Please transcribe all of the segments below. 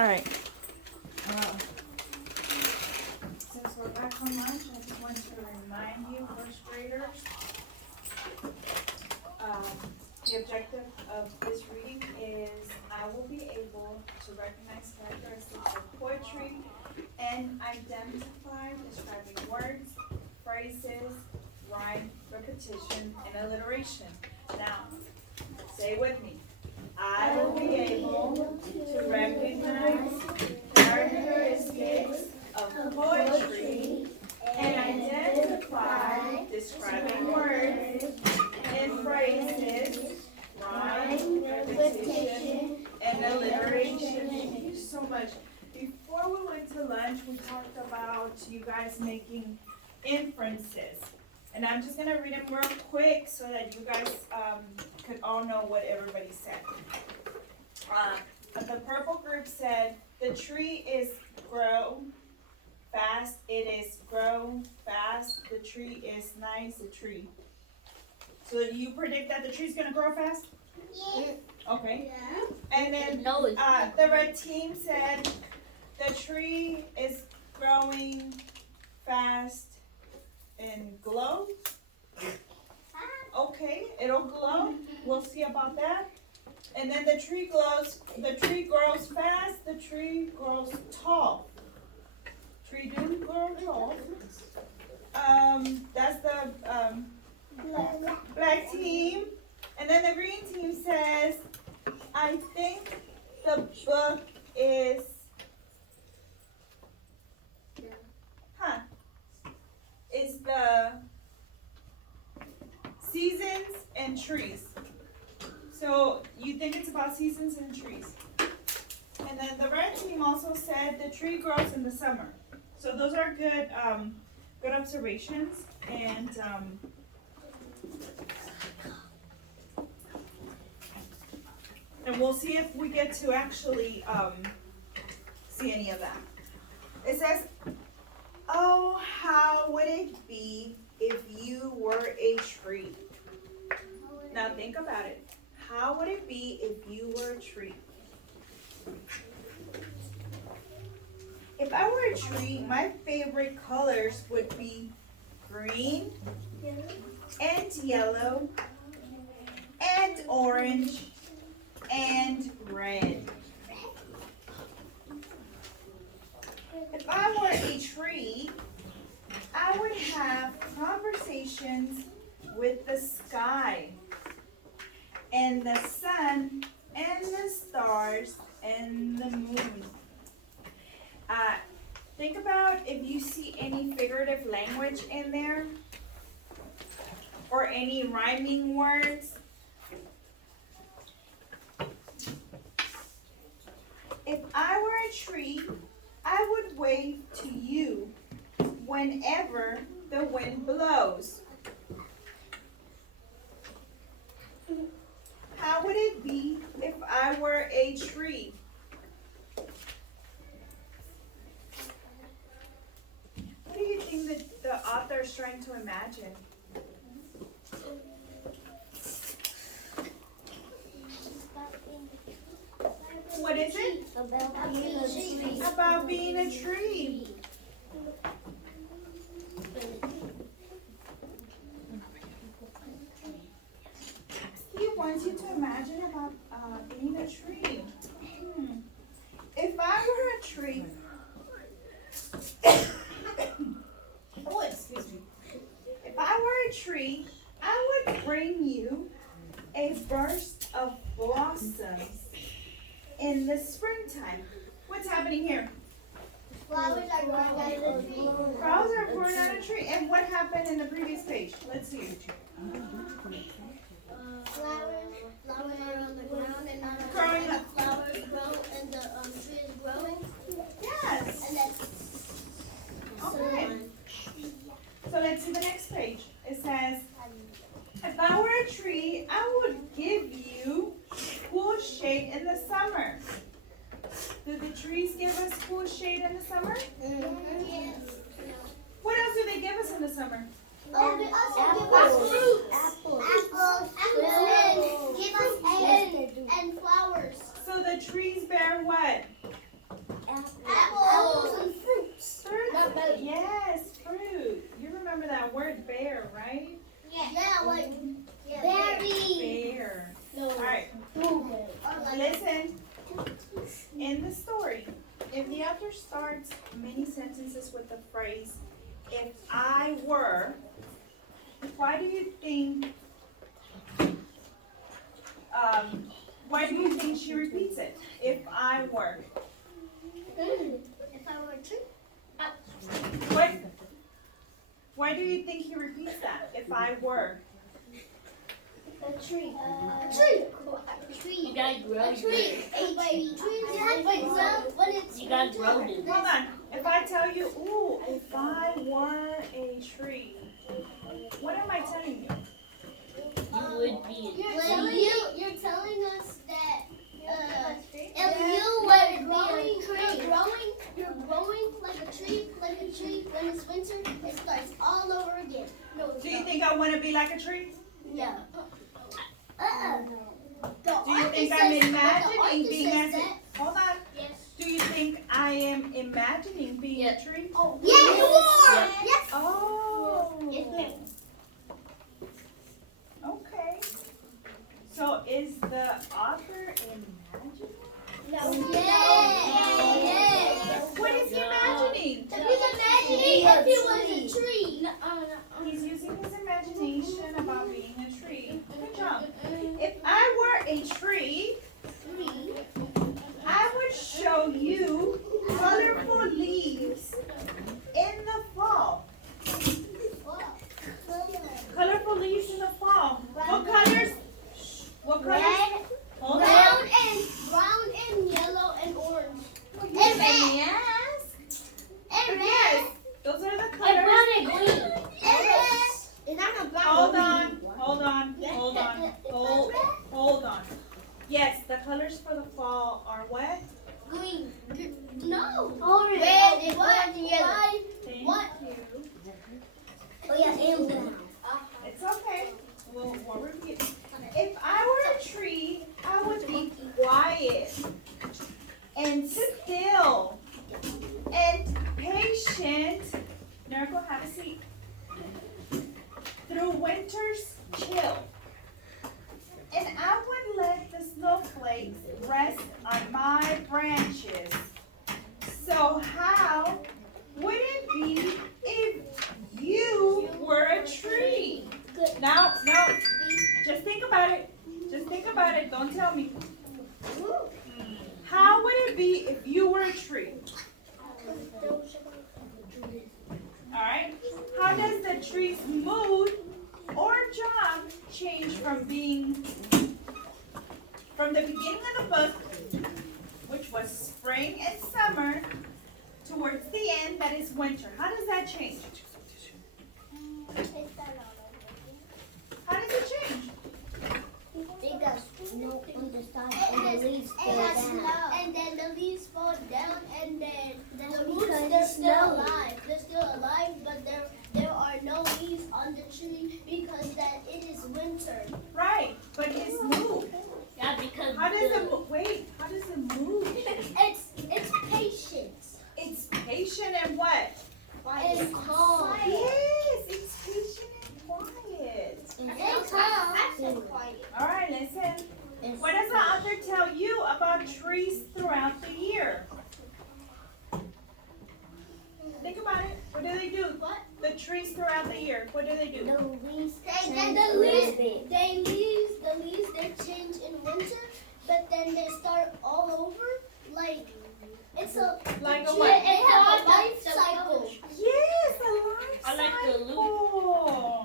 All right. Since we're back on lunch, I just want to remind you, first graders, the objective of this reading is I will be able to recognize characteristics of poetry and identify describing words, phrases, rhyme, repetition, and alliteration. Now, say with me. I will be able to recognize characteristics of poetry and identify describing words and phrases, rhyme, repetition, and alliteration. Thank you so much. Before we went to lunch, we talked about you guys making inferences. And I'm just gonna read them real quick so that you guys could all know what everybody said. The purple group said, the tree is grow fast, it is grow fast, the tree is nice, the tree. So do you predict that the tree's gonna grow fast? Yeah. Okay. Yeah. And then No, the red team said, the tree is growing fast and glow. Okay, it'll glow. We'll see about that. And then the tree grows fast, the tree grows tall. Tree do grow tall. That's the black team. And then the green team says, I think the book is is the seasons and trees. So you think it's about seasons and trees. And then the red team also said the tree grows in the summer. So those are good good observations. And we'll see if we get to actually see any of that. It says, oh, how would it be if you were a tree? Now think about it. How would it be if you were a tree? If I were a tree, my favorite colors would be green and yellow and orange and red. If I were a tree, I would have conversations with the sky and the sun and the stars and the moon. Think about if you see any figurative language in there or any rhyming words. If I were a tree, I would wave to you whenever the wind blows. How would it be if I were a tree? What do you think that the author is trying to imagine? What is it? About being a tree. About being a tree. He wants you to imagine about being a tree. If I were a tree, oh, excuse me. If I were a tree, I would bring you a burst of blossoms in the springtime. What's happening here? Flowers are growing out of the tree. Flowers are growing on a tree. And what happened in the previous page? Let's see. Flowers are on the ground and not on the Growing ground. up. Flowers grow and the tree is growing. Yes. And then Okay. So let's see the next page. It says, if I were a tree, I would give you cool shade in the summer. Do the trees give us cool shade in the summer? yes. What else do they give us in the summer? They also give us fruits. Apples. And give us eggs and flowers. So the trees bear what? Yes, fruit. You remember that word bear, right? Yeah, like Berry. Bear. No. All right. Listen. In the story, if the author starts many sentences with the phrase, if I were, why do you think she repeats it? If I were. If I were a tree. What? Why do you think he repeats that? If I were. A tree. A tree. A tree. You gotta grow A tree. You have to grow when it's You gotta grow this. Hold on. If I tell you, ooh, if I were a tree, what am I telling you? You would be You're telling us that if you were growing, you're growing like a tree. When it's winter, it starts all over again. No, Do you think I want to be like a tree? Yeah. Do you think I'm imagining being as a... Hold on. Yes. Do you think I am imagining being a tree? Oh. Yes, you are. Yes. Oh. Yes, ma'am. Okay. So is the author imagining? No. Yes. What is he imagining? He's imagining if he was a tree. He's using his imagination about being a tree. Good job. If I were a tree, I would show you colorful leaves in the fall. Colorful leaves in the fall. What colors? What colors? Red, Hold on. brown and yellow and orange. And yes. Yes. Those are the colors. Hold on. Yes, the colors for the fall are what? Green. No. Orange. Red and white and yellow. Thank What? you. Oh yeah, and brown. It's okay. We'll repeat. If I were a tree, I would be quiet and still and patient. Miracle, have a seat. Through winter's chill. And I would let the snowflakes rest on my branches. So how would it be if you were a tree? Now, just think about it. Just think about it. Don't tell me. How would it be if you were a tree? All right. How does the tree's mood or job change from the beginning of the book, which was spring and summer, towards the end, that is winter? How does that change? How does it change? Because snow on the side and the leaves fall down. And then the leaves fall down and then the roots, they're still alive. They're still alive, but there are no leaves on the tree because that it is winter. Right, but it's moved. Yeah, because How does it move? Wait, how does it move? It's patience. It's patient and what? It's calm. Yes, it's patient and quiet. It's calm. I said quiet. All right, listen. What does the author tell you about trees throughout the year? Think about it. What do they do? What? The trees throughout the year. What do they do? The leaves they change in winter, but then they start all over. Like it's a Like a tree, what? They have a life cycle. Yes, a life I like the cycle.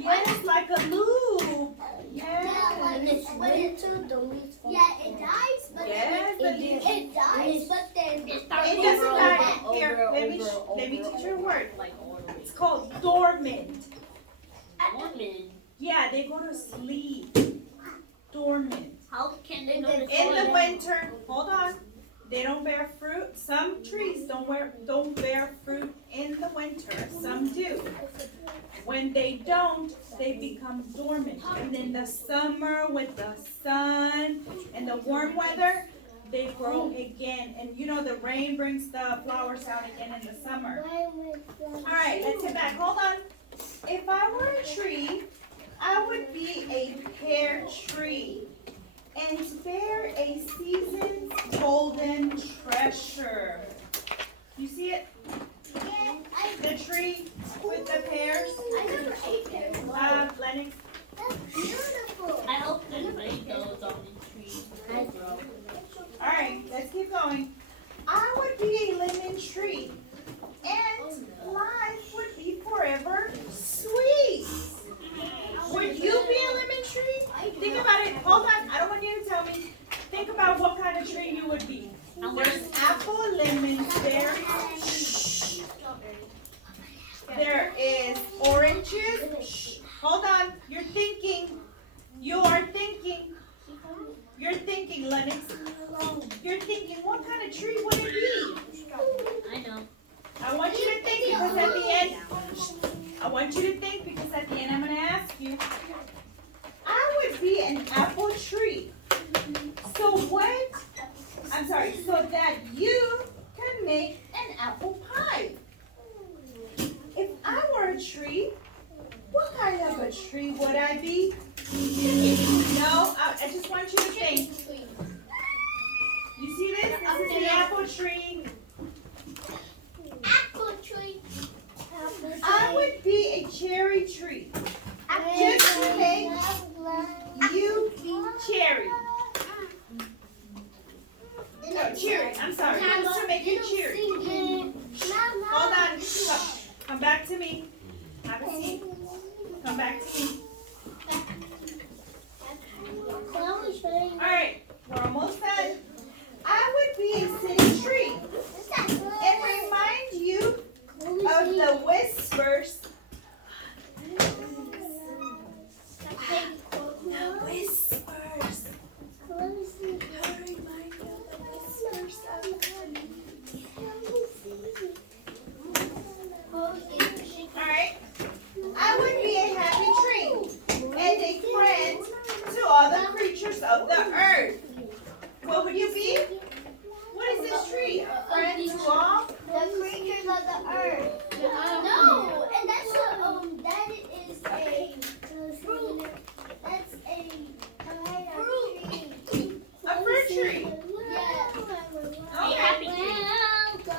Yes, like a loop. Yeah, Yes. like it's winter, the leaves fall. Yeah, it dies, but Yes, the then leaves. it dies, but then It starts It doesn't over, die. over, Here, over, let me over, teach you a word. like orderly. It's called dormant. Woman, Yeah, they go to sleep. Dormant. how can they go to In the sleep? winter, hold on. They don't bear fruit. Some trees don't bear fruit in the winter. Some do. When they don't, they become dormant. And in the summer with the sun and the warm weather, they grow again. And you know the rain brings the flowers out again in the summer. All right, let's get back. Hold on. If I were a tree, I would be a pear tree and bear a season's golden treasure. You see it? The tree with the pears. I never ate pears. Lennox. That's beautiful. I hope the rain goes on the trees. Grow. All right, let's keep going. I would be a lemon tree, and life would be forever sweet. Would you be a lemon tree? Think about it. Hold on. I don't want you to tell me. Think about what kind of tree you would be. There's apple, lemon, berries. There is oranges. Shh. Hold on. You're thinking. You are thinking. You're thinking, Lennox. You're thinking, what kind of tree would it be? I know. I want you to think because at the end, I want you to think because at the end I'm going to ask you. I would be an apple tree. So that you can make an apple pie. If I were a tree, what kind of a tree would I be? No, I just want you to think. You see this? This is the apple tree. Apple tree. I would be a cherry tree. Just to make you cherry. No, cherry. I'm sorry. Just to make you cherry. Hold on. Come back to me. Have a seat. Come back to me. All right. We're almost done. I would be a city tree and remind you of the whispers. The whispers. Remind you of the whispers Alright. I would be a happy tree and a friend to all the creatures of the earth. What would you be? What is this tree? A friend to all? The creatures of the earth. No, and that's that is a fruit. That's a fruit. A fruit tree. Yeah. Okay.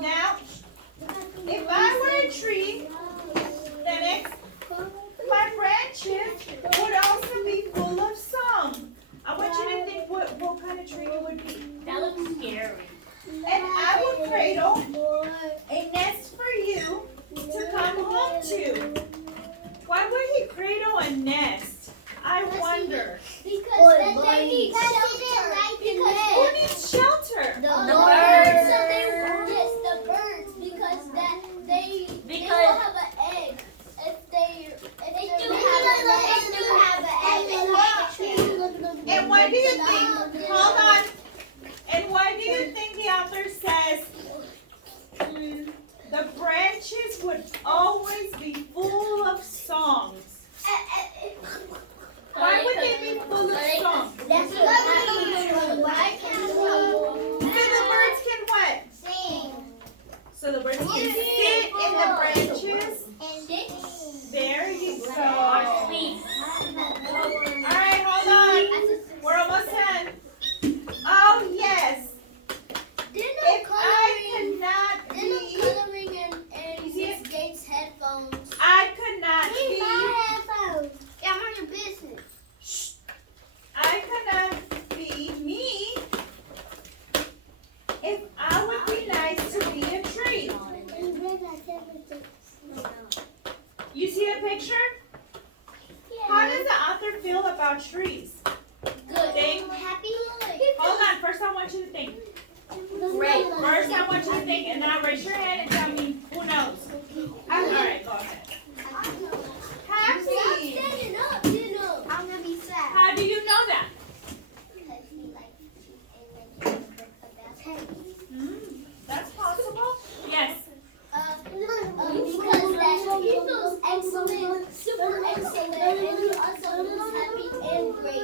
Now, if I were a tree, then my branches would also be full of song. I want you to think what kind of tree it would be. That looks scary. And I would cradle a nest for you to come home to. Why would he cradle a nest? I wonder. Because then they need shelter. Because Who needs shelter? the birds. Yes, the birds. Because they will have an egg. If they do have an egg. And why do you think, hold on, and why do you think the author says the branches would always be full of songs? Why would they be full of songs? That's why So the birds can what? sing. So the birds can sit in the branches? There you go. Sleep. Alright, hold on. We're almost done. Oh, yes. If I could not be, Coloring and Miss Gates headphones. I could not be, headphones. Yeah, I'm on your business. I could not be me if I would be nice to be a tree. You see the picture? How does the author feel about trees? Good. Think. Happy. Hold on, first I want you to think. Great. First I want you to think, and then I'll raise your hand and tell me who knows. Alright, go ahead. Happy. Standing up, you know. I'm gonna be sad. How do you know that? That's possible. Yes. Because that he feels excellent, super excellent, and he also feels happy and great.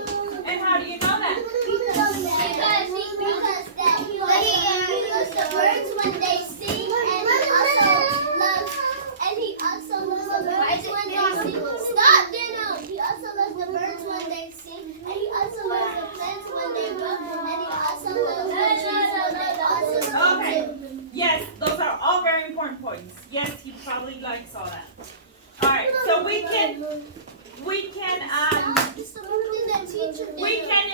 Okay. Yes, those are all very important points. Yes, he probably likes all that. All right, so we can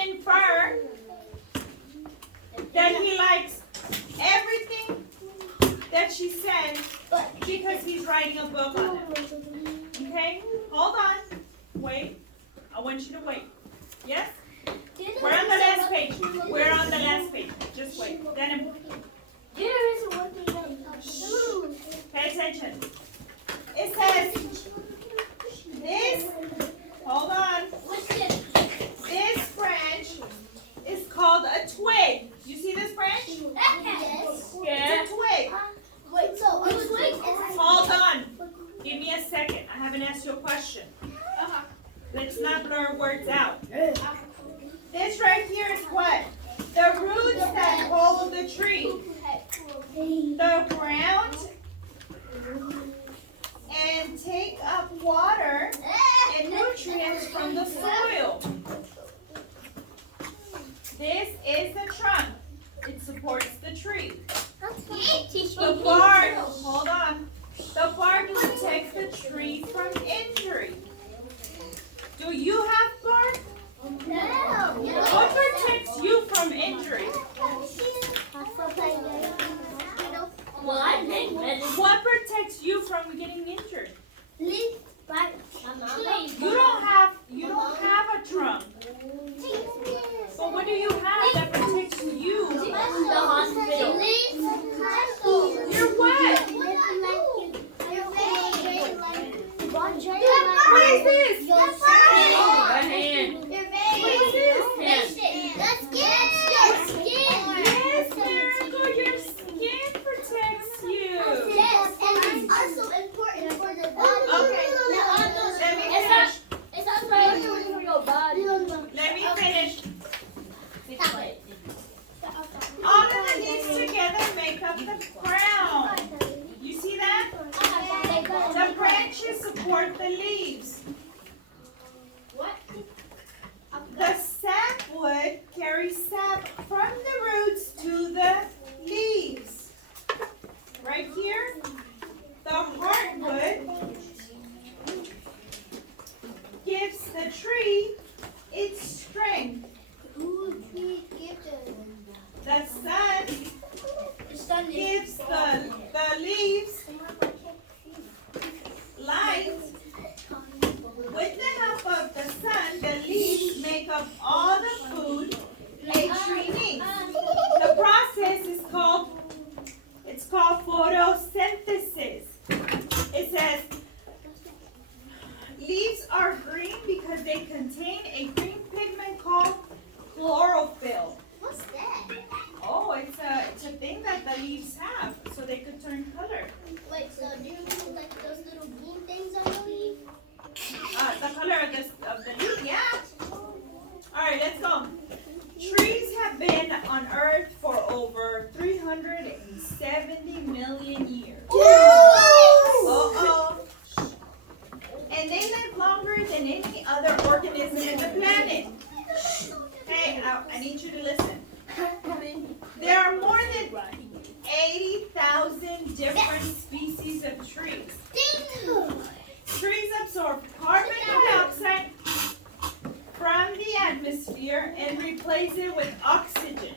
infer that he likes everything that she said because he's writing a book on it. Okay? Hold on. Wait. I want you to wait. Yes? We're on the last page. We're on the last page. Just wait. Then pay attention. It says this. Hold on. This branch is called a twig. You see this branch? Yes. It's a twig. Wait, so a twig is... Hold on. Give me a second. I haven't asked you a question. Let's not blur words out. This right here is what? The roots that hold the tree. The ground and take up water and nutrients from the soil. This is the trunk. It supports the tree. The bark, hold on. The bark protects the tree from injury. Do you have bark? No. What protects you from injury? What protects you from getting injured? You don't have a trunk. So what do you have that protects you? The hospital. You're what? What is this? Your hand. What is this? Yes, Miracle, your skin protects you. yes, and it's also important for the body. Okay. Let me finish. It's also important for your body. Let me finish. All of the leaves together make up the crown. You see that? The branches support the leaves. The sapwood carries sap from the roots to the leaves. Right here, the heartwood gives the tree its strength. The sun gives the leaves light. With the help of the sun, the leaves make up all the food a tree needs. The process is called photosynthesis. It says leaves are green because they contain a green pigment called chlorophyll. What's that? Oh, it's a thing that the leaves have, so they could turn color. Wait, so do you mean like those little green things on the leaf? The color of the leaf, yeah. All right, let's go. Trees have been on Earth for over 370 million years. Uh-oh. And they live longer than any other organism in the planet. Hey, I need you to listen. There are more than 80,000 different species of trees. Trees absorb carbon dioxide from the atmosphere and replace it with oxygen.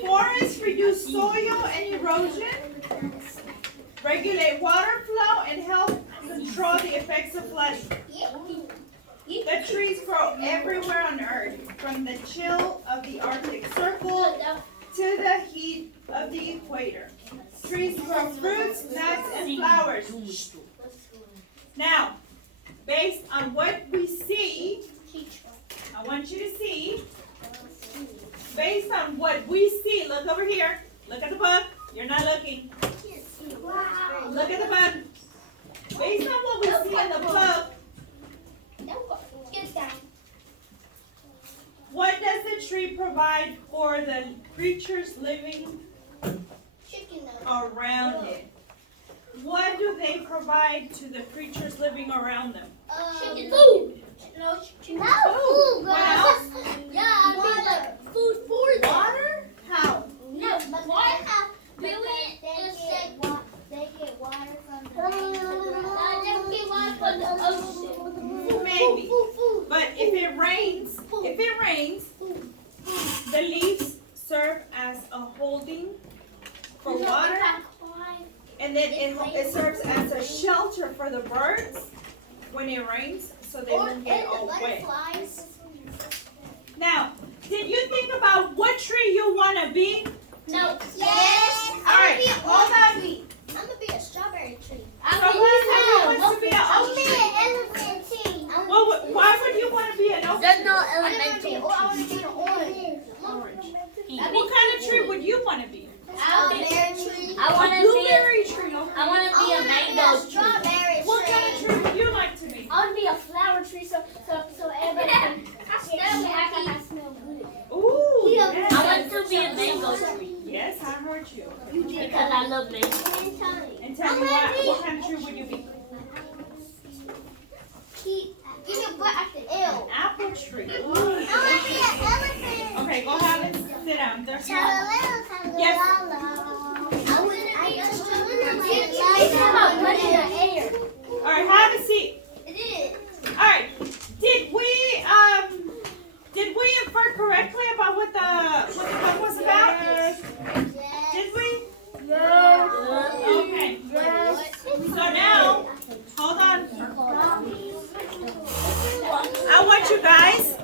Forests reduce soil and erosion, regulate water flow, and help control the effects of flooding. The trees grow everywhere on Earth, from the chill of the Arctic Circle to the heat of the equator. Trees grow fruits, nuts, and flowers. Now, based on what we see, I want you to see, based on what we see, look over here, look at the book, you're not looking. Look at the book. Based on what we see in the book, what does the tree provide for the creatures living around it? what do they provide to the creatures living around them? Food. No, food, What girl. else? Yeah, I mean like food for them. Water? How? No, but they get water from the they get water from the ocean. Maybe. Food. But if it rains, the leaves serve as a holding for water, and then it serves as a shelter for the birds when it rains, so they won't get all wet. Now, did you think about what tree you want to be? No. Yes. All right, hold on. I'm gonna be a strawberry tree. Someone wants to be an oak tree. an elephant tree. Well, why would you want to be an oak There's tree? no elemental. I want to be an orange. What kind of tree would you want to be? Strawberry tree. I want to be Blueberry tree. Okay. I want to be a mango tree. Strawberry What kind of tree would you like to be? I want to be a flower tree so everybody can smell good. Ooh, yes. I want to be a mango tree Yes, I heard you. because I love mango. And tell me what kind of tree would you be? Give me a butt at the L. Apple tree. I want to be an elephant. Okay, go have it. Sit down. There's Yes. I want to be a strawberry tree. All right, have a seat. It is. All right. Did we infer correctly about what the book was about? Did we? Okay. So now, hold on. I want you guys